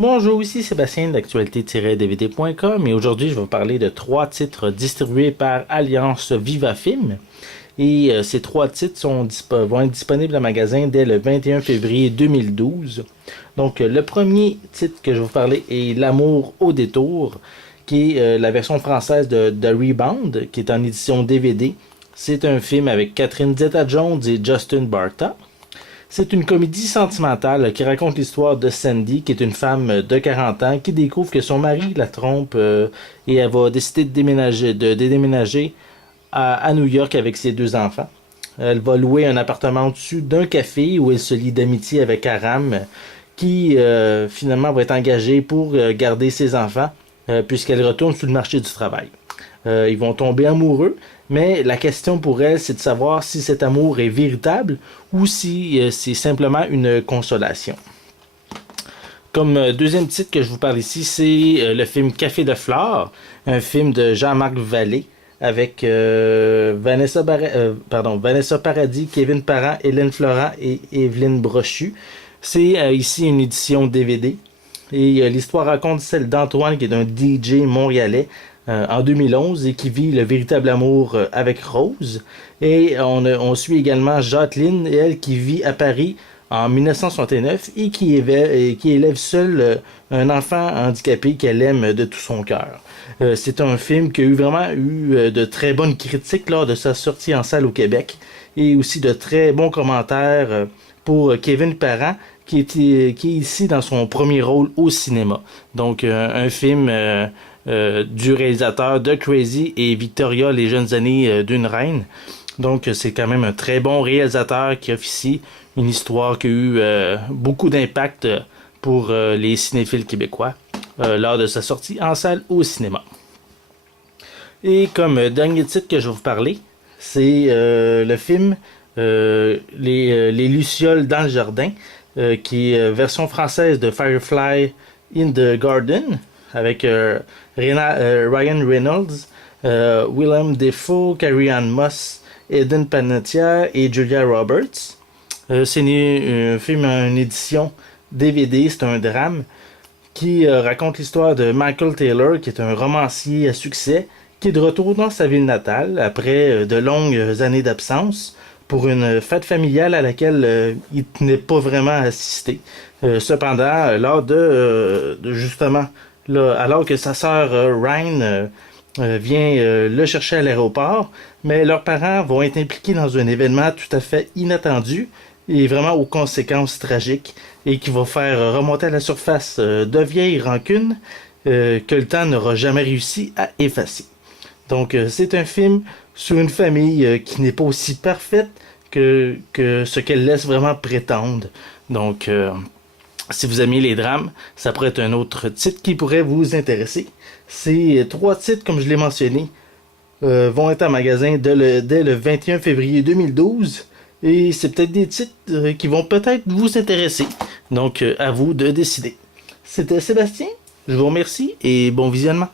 Bonjour, ici Sébastien d'actualité-dvd.com et aujourd'hui je vais vous parler de trois titres distribués par Alliance Viva Film. Et ces trois titres vont être disponibles en magasin dès le 21 février 2012. Donc le premier titre que je vais vous parler est L'amour au détour, qui est la version française de The Rebound, qui est en édition DVD. C'est un film avec Catherine Zeta-Jones et Justin Barta. C'est une comédie sentimentale qui raconte l'histoire de Sandy, qui est une femme de 40 ans qui découvre que son mari la trompe et elle va décider de déménager à New York avec ses deux enfants. Elle va louer un appartement au-dessus d'un café où elle se lie d'amitié avec Aram, qui finalement va être engagé pour garder ses enfants puisqu'elle retourne sur le marché du travail. Ils vont tomber amoureux, mais la question pour elle, c'est de savoir si cet amour est véritable ou si c'est simplement une consolation. Comme deuxième titre que je vous parle ici, c'est le film Café de Flore, un film de Jean-Marc Vallée avec Vanessa Paradis, Kevin Parent, Hélène Florent et Evelyne Brochu. C'est ici une édition DVD. Et l'histoire raconte celle d'Antoine, qui est un DJ montréalais en 2011 et qui vit le véritable amour avec Rose. Et on suit également Jacqueline, elle qui vit à Paris en 1969 et qui élève seule un enfant handicapé qu'elle aime de tout son cœur. C'est un film qui a vraiment eu de très bonnes critiques lors de sa sortie en salle au Québec et aussi de très bons commentaires pour Kevin Parent, qui est ici dans son premier rôle au cinéma. Donc un film du réalisateur de Crazy et Victoria, les jeunes années d'une reine. Donc c'est quand même un très bon réalisateur qui offre ici une histoire qui a eu beaucoup d'impact pour les cinéphiles québécois lors de sa sortie en salle au cinéma. Et comme dernier titre que je vais vous parler, c'est le film les Lucioles dans le jardin, qui est version française de Firefly in the Garden, avec Ryan Reynolds, Willem Dafoe, Carrie-Anne Moss, Eden Panettiere et Julia Roberts. C'est un film en édition DVD, c'est un drame qui raconte l'histoire de Michael Taylor, qui est un romancier à succès, qui est de retour dans sa ville natale après de longues années d'absence pour une fête familiale à laquelle il n'est pas vraiment assisté. Cependant, justement, alors que sa sœur Ryan vient le chercher à l'aéroport, mais leurs parents vont être impliqués dans un événement tout à fait inattendu et vraiment aux conséquences tragiques et qui va faire remonter à la surface de vieilles rancunes que le temps n'aura jamais réussi à effacer. Donc c'est un film sur une famille qui n'est pas aussi parfaite que ce qu'elle laisse vraiment prétendre. Donc si vous aimez les drames, ça pourrait être un autre titre qui pourrait vous intéresser. Ces trois titres, comme je l'ai mentionné, vont être en magasin dès le 21 février 2012. Et c'est peut-être des titres qui vont peut-être vous intéresser. Donc à vous de décider. C'était Sébastien, je vous remercie et bon visionnement.